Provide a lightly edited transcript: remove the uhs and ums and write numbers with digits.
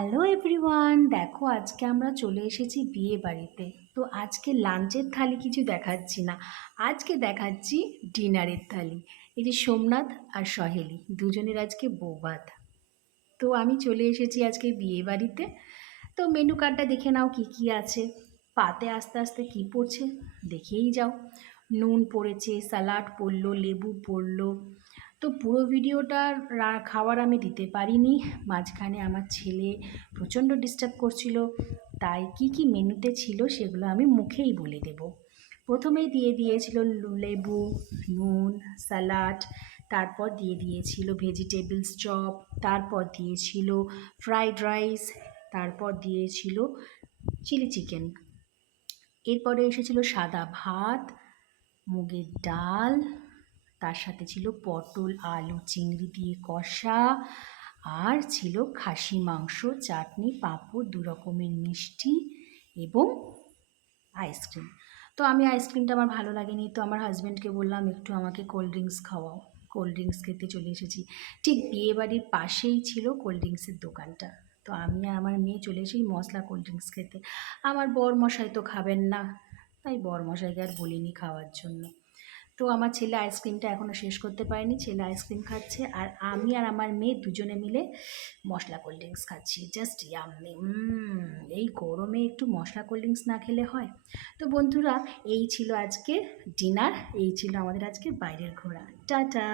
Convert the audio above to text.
Hello everyone, দেখো আজকে আমরা চলে এসেছি বিয়ে বাড়িতে। তো আজকে লাঞ্চের থালি কিছু দেখাচ্ছি না, আজকে দেখাচ্ছি ডিনারের থালি। এই যে সোমনাথ আর সহেলি দুজনের আজকে বৌভাত। তো আমি চলে এসেছি আজকে বিয়ে বাড়িতে। তো মেনু কার্ডটা দেখে নাও কি কি আছে। পাতে আস্তে আস্তে কি পড়ছে দেখেই যাও। নুন পড়েছে, স্যালাড পড়লো, লেবু পড়লো। তো পুরো ভিডিওটা খাবার আমি দিতে পারিনি, মাঝখানে আমার ছেলে প্রচণ্ড ডিস্টার্ব করছিল। তাই কি কি মেনুতে ছিল সেগুলো আমি মুখেই বলে দেব। প্রথমেই দিয়ে দিয়েছিল লেবু, নুন, স্যালাড। তারপর দিয়ে দিয়েছিল ভেজিটেবলস চপ। তারপর দিয়েছিল ফ্রাইড রাইস। তারপর দিয়েছিল চিলি চিকেন। এরপরে এসেছিল সাদা ভাত, মুগের ডাল, তার সাথে ছিল পটল আলু চিংড়ি দিয়ে কষা, আর ছিল খাসি মাংস, চাটনি, পাঁপড়, দু রকমের মিষ্টি এবং আইসক্রিম। তো আমি আইসক্রিমটা আমার ভালো লাগেনি, তো আমার হাজব্যান্ডকে বললাম একটু আমাকে কোল্ড ড্রিঙ্কস খাওয়াও। কোল্ড ড্রিঙ্কস খেতে চলে এসেছি। ঠিক বিয়েবাড়ির পাশেই ছিল কোল্ড ড্রিঙ্কসের দোকানটা। তো আমি আর আমার মেয়ে চলে এসেছি মশলা কোল্ড ড্রিঙ্কস খেতে। আমার বরমশাই তো খাবেন না, তাই বরমশাইকে আর বলিনি খাওয়ার জন্য। তো আমার ছেলে আইসক্রিমটা এখনও শেষ করতে পারেনি, ছেলে আইসক্রিম খাচ্ছে আর আমি আর আমার মেয়ে দুজনে মিলে মশলা কোল্ড ড্রিঙ্কস খাচ্ছি। Just yummy. এই গরমে একটু মশলা কোল্ড ড্রিঙ্কস না খেলে হয়? তো বন্ধুরা, এই ছিল আজকে ডিনার, এই ছিল আমাদের আজকে বাইরের ঘোরা। টাটা।